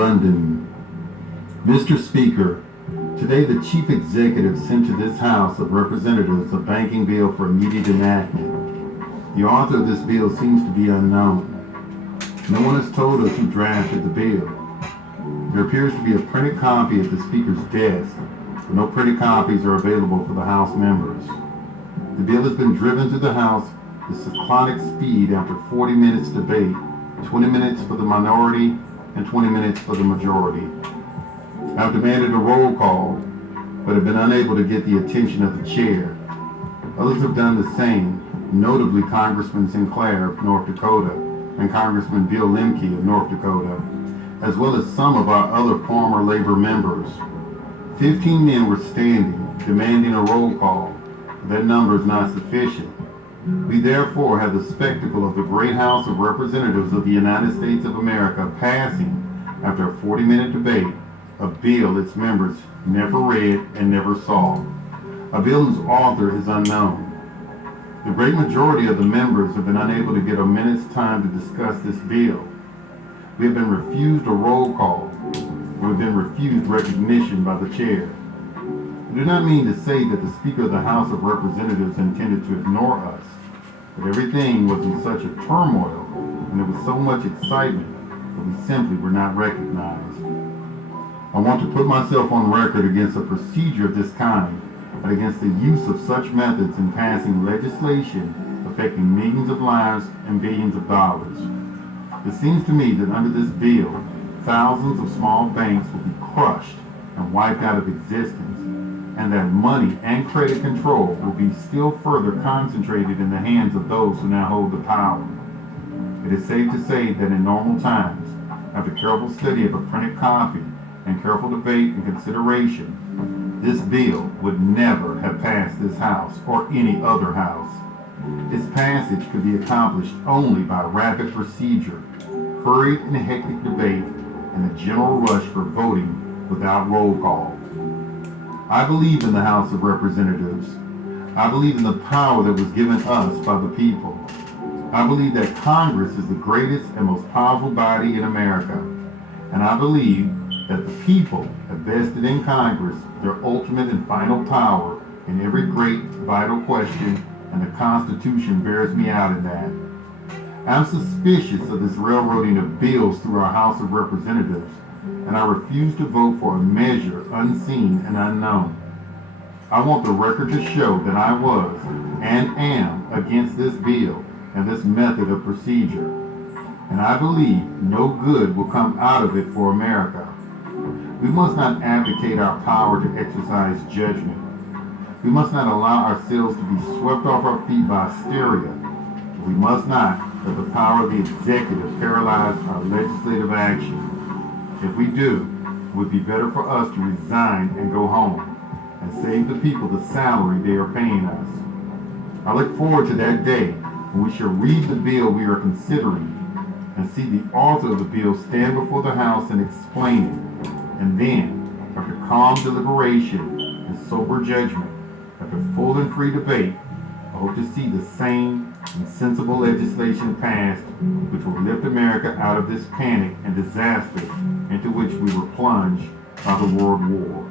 London. Mr. Speaker, today the Chief Executive sent to this House of Representatives a banking bill for immediate enactment. The author of this bill seems to be unknown. No one has told us who drafted the bill. There appears to be a printed copy at the Speaker's desk, but no printed copies are available for the House members. The bill has been driven through the House at cyclonic speed after 40 minutes debate, 20 minutes for the minority and 20 minutes for the majority. I've demanded a roll call, but have been unable to get the attention of the chair. Others have done the same, notably Congressman Sinclair of North Dakota and Congressman Bill Lemke of North Dakota, as well as some of our other former labor members. 15 men were standing, demanding a roll call. That number is not sufficient. We therefore have the spectacle of the great House of Representatives of the United States of America passing, after a 40-minute debate, a bill its members never read and never saw. A bill whose author is unknown. The great majority of the members have been unable to get a minute's time to discuss this bill. We have been refused a roll call. We have been refused recognition by the chair. I do not mean to say that the Speaker of the House of Representatives intended to ignore us, but everything was in such a turmoil and there was so much excitement that we simply were not recognized. I want to put myself on record against a procedure of this kind and against the use of such methods in passing legislation affecting millions of lives and billions of dollars. It seems to me that under this bill, thousands of small banks will be crushed and wiped out of existence, and that money and credit control will be still further concentrated in the hands of those who now hold the power. It is safe to say that in normal times, after careful study of a printed copy and careful debate and consideration, this bill would never have passed this House or any other House. Its passage could be accomplished only by rapid procedure, hurried and hectic debate, and a general rush for voting without roll call. I believe in the House of Representatives. I believe in the power that was given us by the people. I believe that Congress is the greatest and most powerful body in America. And I believe that the people have vested in Congress their ultimate and final power in every great, vital question, and the Constitution bears me out in that. I'm suspicious of this railroading of bills through our House of Representatives, and I refuse to vote for a measure unseen and unknown. I want the record to show that I was and am against this bill and this method of procedure, and I believe no good will come out of it for America. We must not abdicate our power to exercise judgment. We must not allow ourselves to be swept off our feet by hysteria. We must not let the power of the executive paralyze our legislative action. If we do, it would be better for us to resign and go home and save the people the salary they are paying us. I look forward to that day when we shall read the bill we are considering and see the author of the bill stand before the House and explain it. And then, after calm deliberation and sober judgment, after full and free debate, I hope to see the sane and sensible legislation passed which will lift America out of this panic and disaster into which we were plunged by the World War.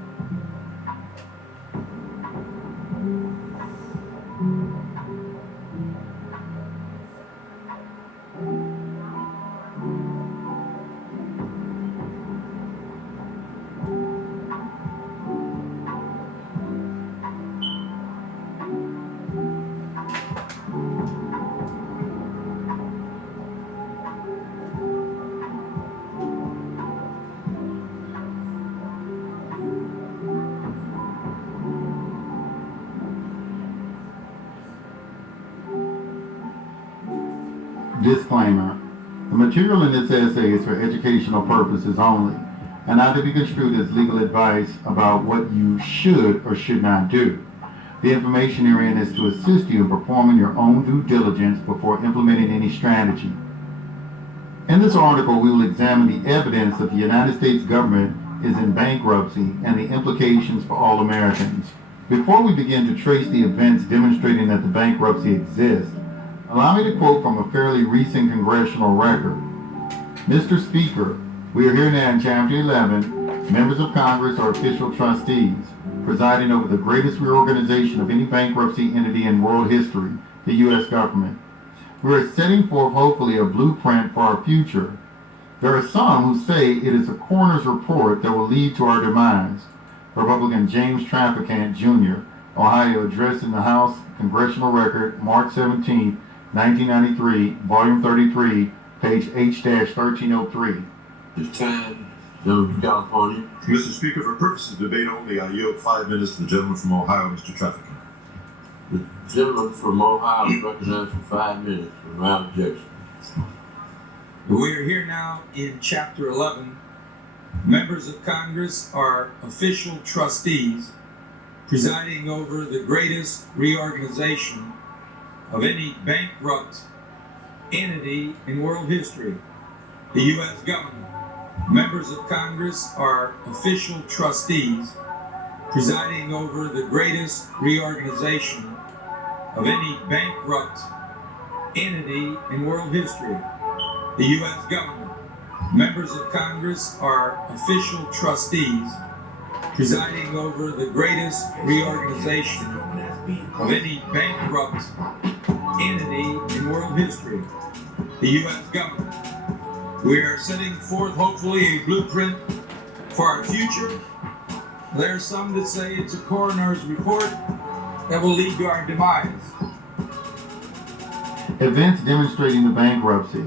Disclaimer. The material in this essay is for educational purposes only, and not to be construed as legal advice about what you should or should not do. The information herein is to assist you in performing your own due diligence before implementing any strategy. In this article, we will examine the evidence that the United States government is in bankruptcy and the implications for all Americans. Before we begin to trace the events demonstrating that the bankruptcy exists, allow me to quote from a fairly recent congressional record. Mr. Speaker, We are here now in Chapter 11. Members of Congress are official trustees, presiding over the greatest reorganization of any bankruptcy entity in world history, the U.S. government. We are setting forth, hopefully, a blueprint for our future. There are some who say it is a coroner's report that will lead to our demise. Republican James Traficant, Jr., Ohio, addressed in the House Congressional Record, March 17, 1993, Volume 33, page H-1303. It's time, gentleman from California. Mr. Speaker, for purposes of debate only, I yield 5 minutes to the gentleman from Ohio, Mr. Traficant. The gentleman from Ohio is recognized for 5 minutes without objection. We are here now in Chapter 11. Members of Congress are official trustees presiding over the greatest reorganization of any bankrupt entity in world history, the U.S. government. Members of Congress are official trustees presiding over the greatest reorganization of any bankrupt entity in world history, the U.S. government. Members of Congress are official trustees presiding over the greatest reorganization of any bankrupt entity in world history, the U.S. government. We are setting forth, hopefully, a blueprint for our future. There are some that say it's a coroner's report that will lead to our demise. Events demonstrating the bankruptcy.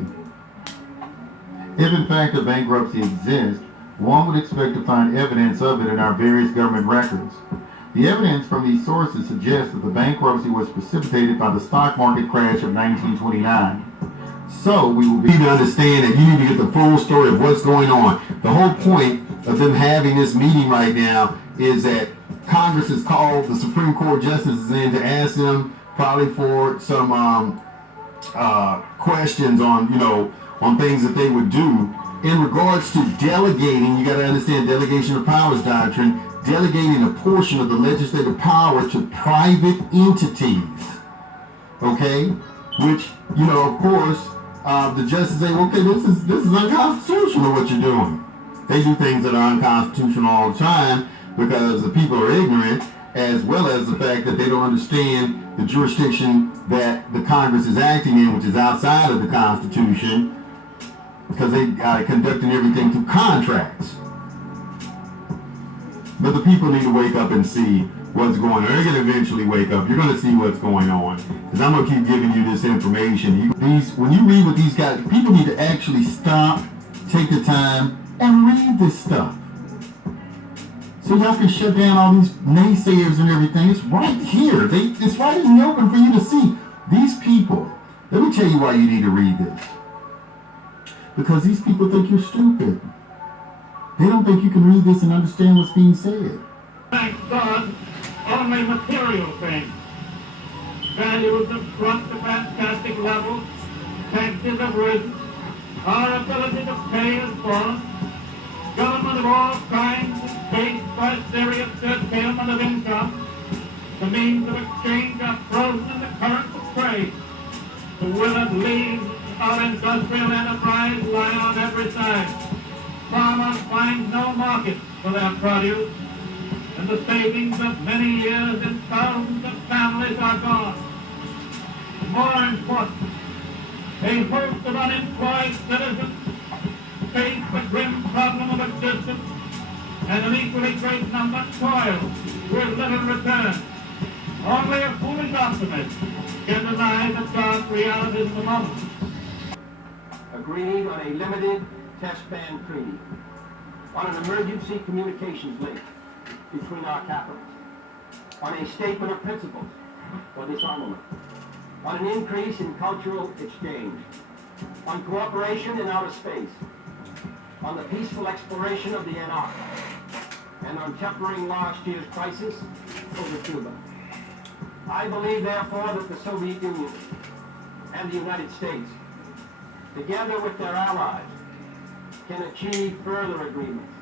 If in fact a bankruptcy exists, one would expect to find evidence of it in our various government records. The evidence from these sources suggests that the bankruptcy was precipitated by the stock market crash of 1929. So we will need to understand that you need to get the full story of what's going on. The whole point of them having this meeting right now is that Congress has called the Supreme Court justices in to ask them probably for some questions on things that they would do in regards to delegating. You got to understand delegation of powers doctrine, delegating a portion of the legislative power to private entities. Okay, which of course the justices say, okay, this is unconstitutional what you're doing. They do things that are unconstitutional all the time because the people are ignorant, as well as the fact that they don't understand the jurisdiction that the Congress is acting in, which is outside of the Constitution, because they are conducting everything through contracts. But the people need to wake up and see what's going on. They're going to eventually wake up. You're going to see what's going on. Because I'm going to keep giving you this information. When you read what these guys, people need to actually stop, take the time, and read this stuff. So y'all can shut down all these naysayers and everything. It's right here. It's right in the open for you to see. These people, let me tell you why you need to read this. Because these people think you're stupid. They don't think you can read this and understand what's being said. Thank God, only material things. Values have shrunk to fantastic levels. Taxes have risen. Our ability to pay has fallen. Government of all kinds is based by serious curtailment of income. The means of exchange are frozen in the currents of trade. The withered leaves of industrial enterprise lie on every side. Farmers find no market for their produce, and the savings of many years in thousands of families are gone. More important, a host of unemployed citizens face the grim problem of existence, and an equally great number toil with little return. Only a foolish optimist can deny the dark realities of the moment. Agreed on a limited test ban treaty, on an emergency communications link between our capitals, on a statement of principles for disarmament, on an increase in cultural exchange, on cooperation in outer space, on the peaceful exploration of the Antarctic, and on tempering last year's crisis over Cuba. I believe, therefore, that the Soviet Union and the United States, together with their allies, can achieve further agreements.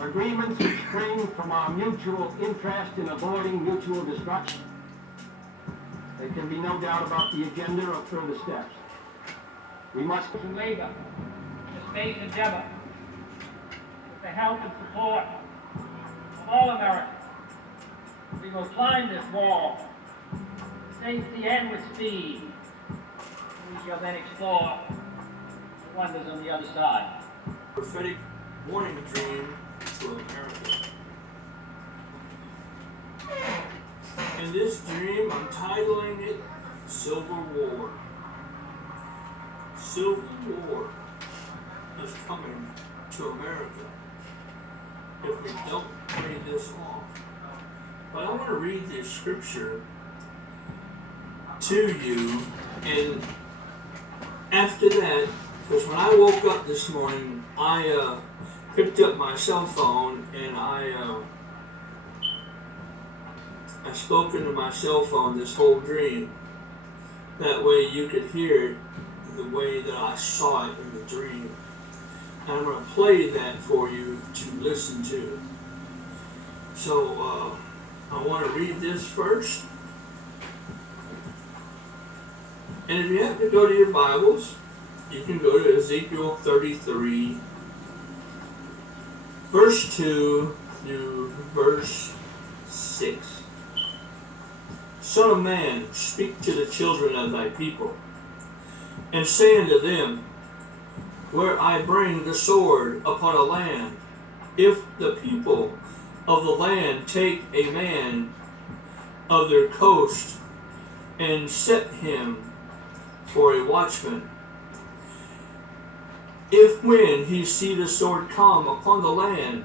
Agreements which spring from our mutual interest in avoiding mutual destruction. There can be no doubt about the agenda of further steps. We must Labor, the state endeavor the help and support of all Americans, we will climb this wall, safety and with speed. We shall then explore the wonders on the other side. Prophetic warning dream to America. In this dream, I'm titling it Civil War. Civil War is coming to America if we don't pray this off. But I want to read this scripture to you, and after that, because when I woke up this morning, I picked up my cell phone and I spoke into my cell phone this whole dream. That way you could hear it the way that I saw it in the dream. And I'm going to play that for you to listen to. So I want to read this first. And if you have to go to your Bibles, you can go to Ezekiel 33, verse 2 through verse 6. Son of man, speak to the children of thy people, and say unto them, where I bring the sword upon a land, if the people of the land take a man of their coast, and set him for a watchman, if when he see the sword come upon the land,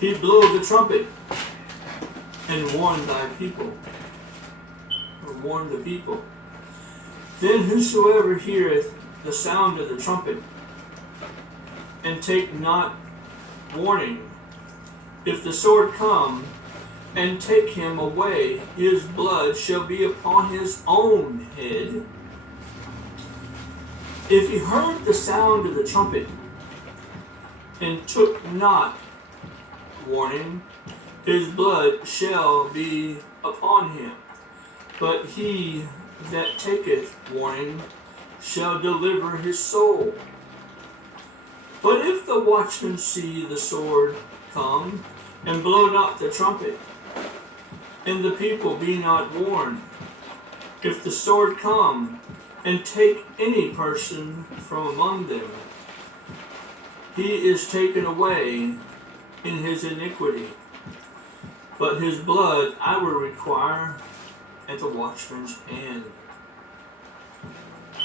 he blow the trumpet, and warn thy people, or warn the people, then whosoever heareth the sound of the trumpet, and take not warning, if the sword come and take him away, his blood shall be upon his own head. If he heard the sound of the trumpet and took not warning, his blood shall be upon him. But he that taketh warning shall deliver his soul. But if the watchman see the sword come, and blow not the trumpet, and the people be not warned, if the sword come, and take any person from among them, he is taken away in his iniquity. But his blood I will require at the watchman's hand.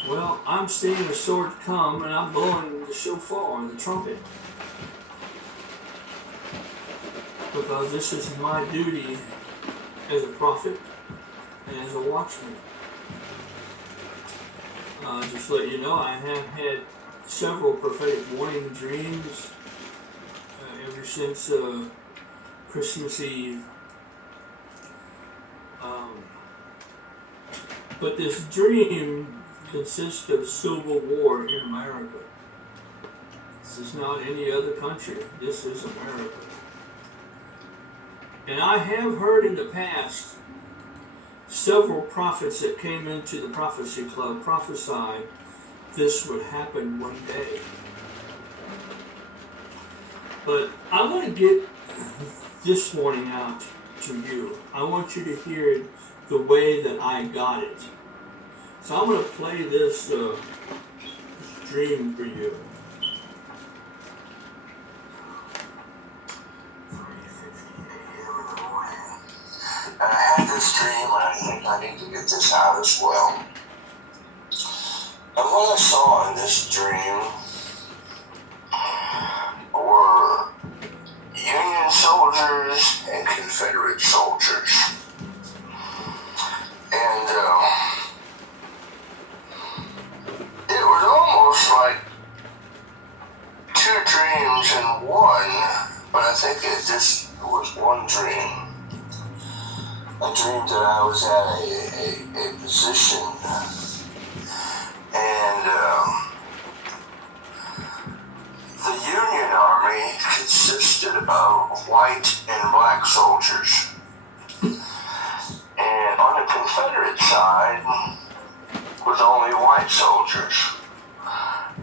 Well, I'm seeing the sword come, and I'm blowing the shofar, the trumpet, because this is my duty as a prophet and as a watchman. Just to let you know, I have had several prophetic warning dreams ever since Christmas Eve. But this dream consists of civil war in America. This is not any other country. This is America. And I have heard in the past several prophets that came into the prophecy club prophesied this would happen one day. But I want to get this warning out to you. I want you to hear it the way that I got it. So I'm going to play this dream for you. And I had this dream, and I think I need to get this out as well. And what I saw in this dream were Union soldiers and Confederate soldiers. And it was almost like two dreams in one, but I think it just was one dream. A dream that I was at a position, and the Union Army consisted of white and black soldiers. And on the Confederate side was only white soldiers.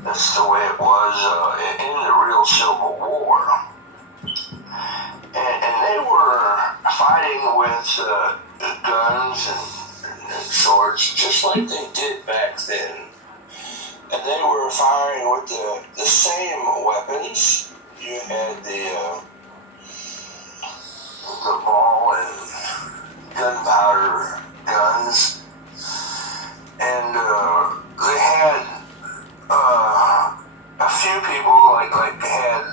That's the way it was in the real Civil War. just like they did back then. And they were firing with the same weapons. You had the ball and gunpowder guns, and they had a few people like had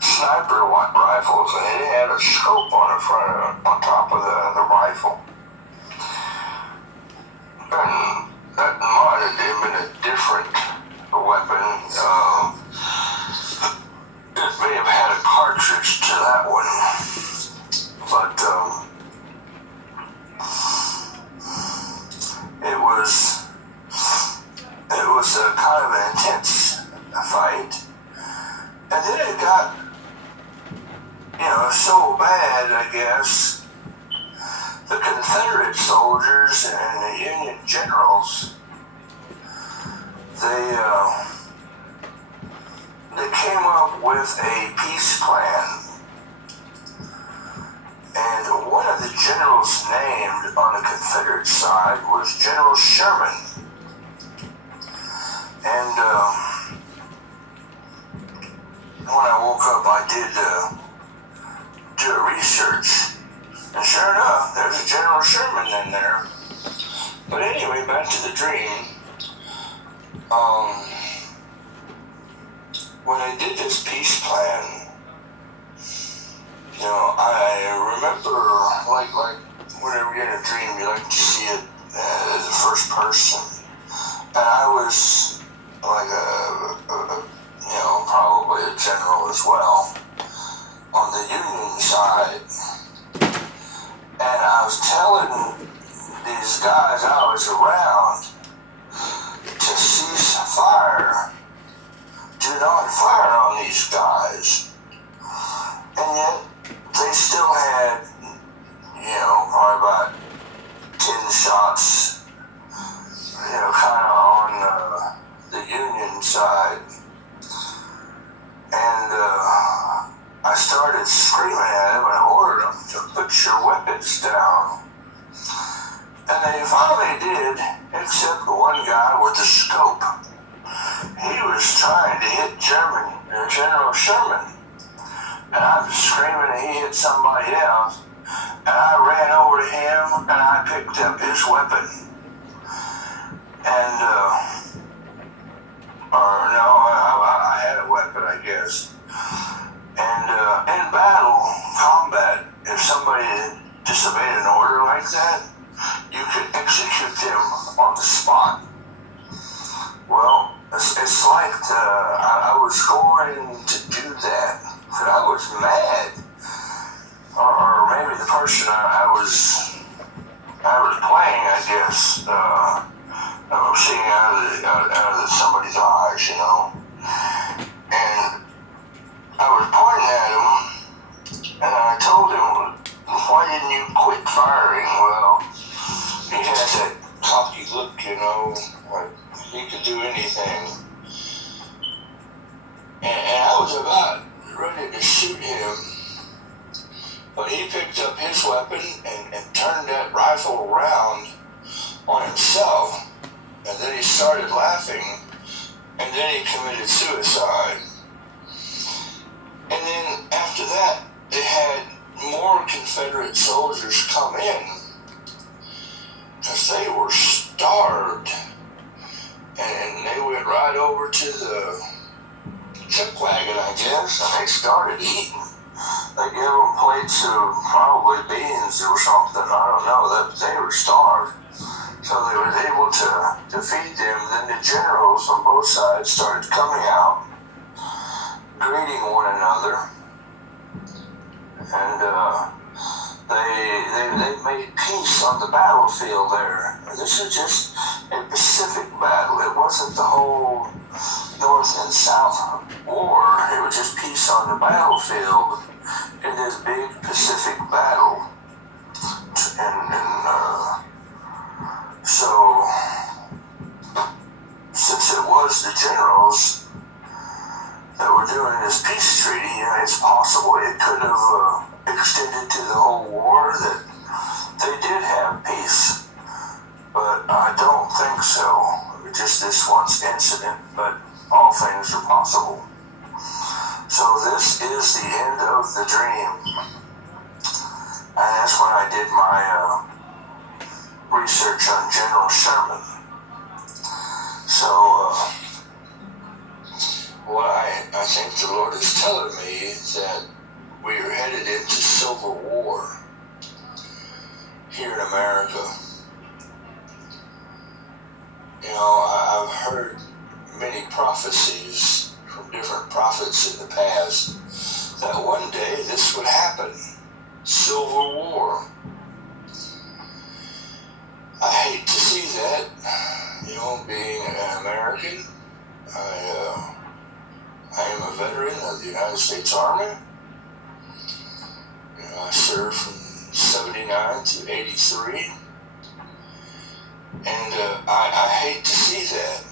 sniper rifles, and it had a scope on the front, on top of the rifle. And that might have been a different weapon. It may have had a cartridge to that one, but it was a kind of an intense fight, and then it got so bad, I guess. The Confederate soldiers and the Union generals, they came up with a peace plan. And one of the generals named on the Confederate side was General Sherman. And when I woke up, I did do a research. And sure enough, there's a General Sherman in there. But anyway, back to the dream. When I did this peace plan, I remember, like whenever you're in a dream, you like to see it as a first person. And I was like probably a general as well on the Union side. And I was telling these guys I was around to cease fire. Do not fire on these guys. And yet, they still had, probably about 10 shots, kind of on the Union side. And I started screaming at them and ordered them to put your weapons down. And they finally did, except one guy with a scope. He was trying to hit General Sherman. And I was screaming and he hit somebody else. And I ran over to him and I picked up his weapon. And, I had a weapon, I guess. And in combat, if somebody disobeyed an order like that, you could execute them on the spot. Well, it's like I was going to do that, but I was mad. Or maybe the person I was playing, I guess, I was seeing out of somebody's eyes, And I was pointing at him, and I told him, why didn't you quit firing? Well, he had that cocky look, like he could do anything. And I was about ready to shoot him, but he picked up his weapon and turned that rifle around on himself, and then he started laughing, and then he committed suicide. And then after that, they had more Confederate soldiers come in, because they were starved, and they went right over to the chuck wagon, I guess, and they started eating. They gave them plates of probably beans or something, I don't know, that they were starved. So they were able to feed them. Then the generals on both sides started coming out, greeting one another, and they made peace on the battlefield there. This is just a Pacific battle. It wasn't the whole North and South war. It was just peace on the battlefield in this big Pacific battle. So since it was the generals that were doing this peace treaty, it's possible it could have extended to the whole war, that they did have peace. but I don't think so. Just this one incident, but all things are possible. So this is the end of the dream. And that's when I did my research on General Sherman. So what I think the Lord is telling me that we are headed into civil war here in America. You know, I've heard many prophecies from different prophets in the past that one day this would happen. Civil war. I hate to see that. You know, being an American, I am a veteran of the United States Army. You know, I served from 79 to 83. And I hate to see that.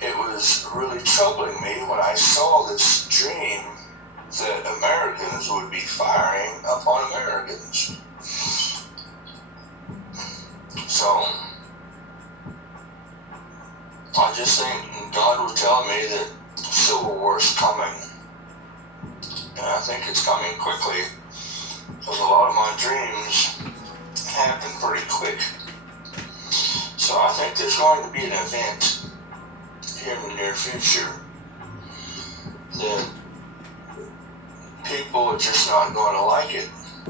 It was really troubling me when I saw this dream that Americans would be firing upon Americans. So, I just think God was telling me that civil war is coming. And I think it's coming quickly, because a lot of my dreams happen pretty quick. So I think there's going to be an event here in the near future that people are just not going to like it.